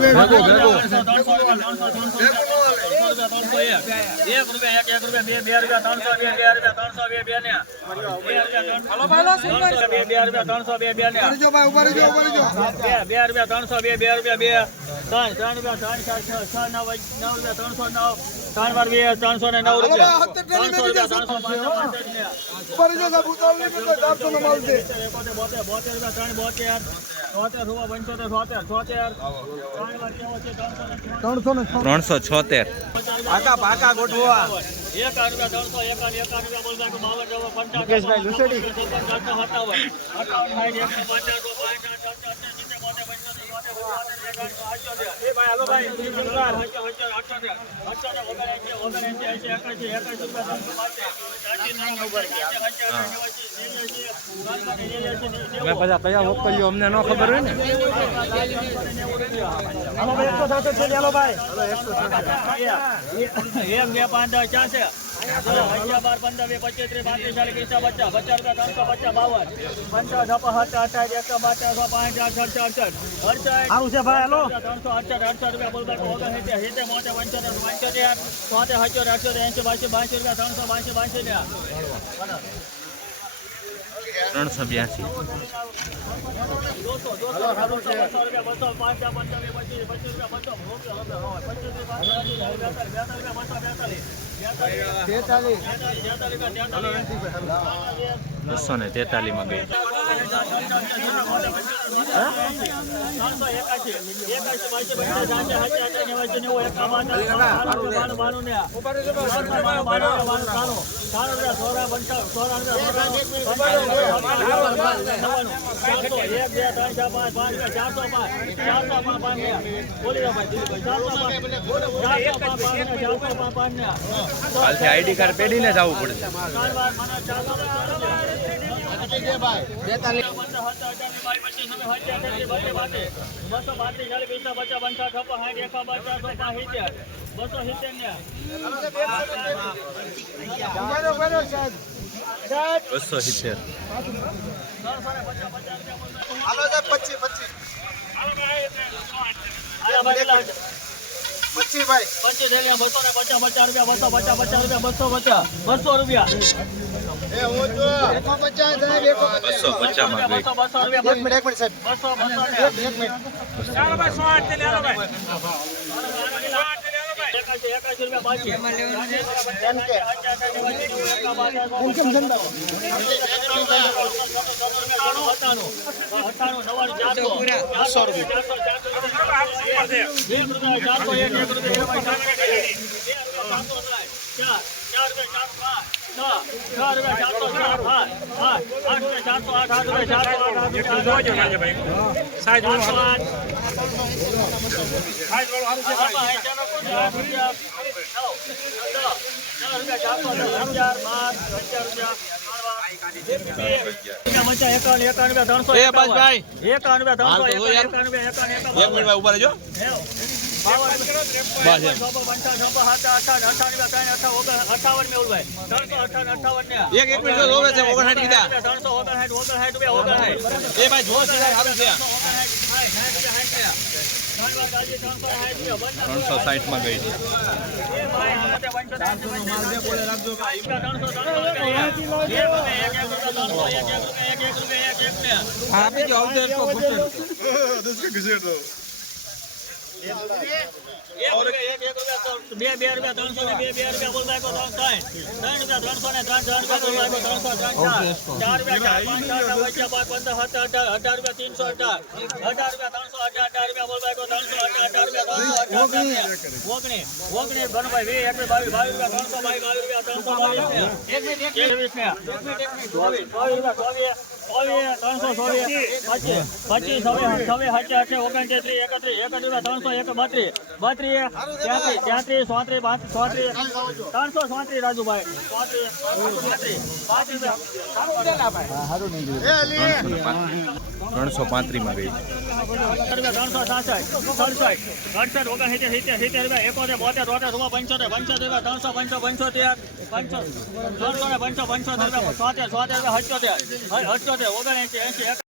ત્રણસો બે બે રૂપિયા બે બે રૂપિયા ત્રણસો બે બે રૂપિયા ત્રણસો બે બે રૂપિયા ત્રણસો બે ઊભા રૂપિયા ઊભા રહેજો. બે બે રૂપિયા ત્રણસો બે બે રૂપિયા બે. ત્રણ ત્રણ રૂપિયા ત્રણ ચાર છ છ નવ નવ રૂપિયા ત્રણસો નવ ત્રણ વાર બે ત્રણસો ને નવ રૂપિયા ત્રણસો રૂપિયા બોતેર બોતેર રૂપિયા ત્રણ બોતેર છોતેર રૂપિયા પંચોતેર છોતેર છોતેર ત્રણ વાર કેવો છે ત્રણસો ને ત્રણસો છોતેર પાકા પાકા ગોઠવા એકાવન રૂપિયા ત્રણસો એકાવન એકાવન રૂપિયા બોલતા બાવન પંચાવન સત્તાવન અઠાવન એકસો પચાસ પાંચ આઠ અઠ અઠ સિત્તેર બોતેર ભાઈ ભાઈ બધા કયા વોકલીઓ અમને ન ખબર હોય ને? એક બે પાંચ દસ ચાર છે? બાર પંદર બે પચીસ ત્રીસ પાંત્રીસ ચાલીસ પચાસ પચાસ રૂપિયા ત્રણસો પચાસ બાવન પંચાવન છપ્પન સત્તર અઠાવીસ એકસો બાર પાંચ આઠ અડસઠ અડસઠ ત્રણસો અડસઠ અડસઠ રૂપિયા બોલતા ઓગણ સિત્તેર સિત્તેર મોતેર પંચોતેર પંચોતેર અઠ્યોતેર એંસી બાસી બાસી રૂપિયા ત્રણસો બાસી બાસી ને ત્રણસો બ્યાસી બસો ને તેતાલીસમાં ગઈ. આઈડી કાર્ડ પેઢીને જવું પડશે ચાર વાર મને ચારસો બસો સિત્તેર. પચીસ પચીસ. આયા ભાઈ પેલા પચીસ થેલીઓ બસો ને પચાસ પચાસ રૂપિયા બસો પચાસ પચાસ રૂપિયા બસો પચાસ બસો રૂપિયા બસો પચાસ બસો બસો રૂપિયા બસો બસો ને એકાશી એકાશી રૂપિયા એમ કે એમ કેમ ધંધા એકાવન રૂપિયા ત્રણસો એકાવન રૂપિયા ત્રણસો એકાવન રૂપિયા એકાવન એકાવન ઊભા રહેજો. એક એક મિનિટ ઓગણ છે ઓગણ સાઠ કીધા ત્રણસો ઓગણ સાઠ ઓગણ સાઠ રૂપિયા ઓગણ સાઠ એ ભાઈ જો સીધા સારું છે ત્રણસો સાઠમાં ગઈ આપી જો બે બે રૂપિયા ત્રણસો ને બે બે રૂપિયા બોલતા ત્રણ ત્રણ ત્રણ રૂપિયા ત્રણસો ને ત્રણ ત્રણ રૂપિયા બોલતા ત્રણસો ત્રણ ચાર. ચાર રૂપિયા ચાર પાંચ ચાર ચાર વચ્ચે પાંચ પંદર અઢાર અઢાર રૂપિયા ત્રણસો અઢાર. અઢાર રૂપિયા ત્રણસો અઢાર અઢાર રૂપિયા બોલતા ત્રણસો અઢાર રૂપિયા ત્રણસો ઓગણી. ઓગણી. ઘણભાઈ વીસ એકવીસ બાવીસ બાવીસ રૂપિયા ત્રણસો બાવીસ બાવીસ રૂપિયા ત્રણસો બાવીસ એકવીસ ને ચોવીસ ચોવીસ રૂપિયા ચોવીસ. ત્રણસો ચોવીસ પચીસ પચીસ છવ્વીસ છવ્વીસ ઓગણત્રીસ ત્રણસો એક બત્રીસ બત્રીસ ત્રણસો ચોત્રીસ રાજુભાઈ ત્રણસો માં ગઈ. ત્રણસો સાસઠ સડસઠ ઓગણસિત્તેર સિત્તેર સિત્તેર રૂપિયા એકોતેર બોતેર પંચોતેર પંચોતેર રૂપિયા ત્રણસો પંચો પંચોતેર પંચો ત્રણસો પંચો પંચોતેર રૂપિયા સોતેર સોતેર રૂપિયા 我刚才讲讲。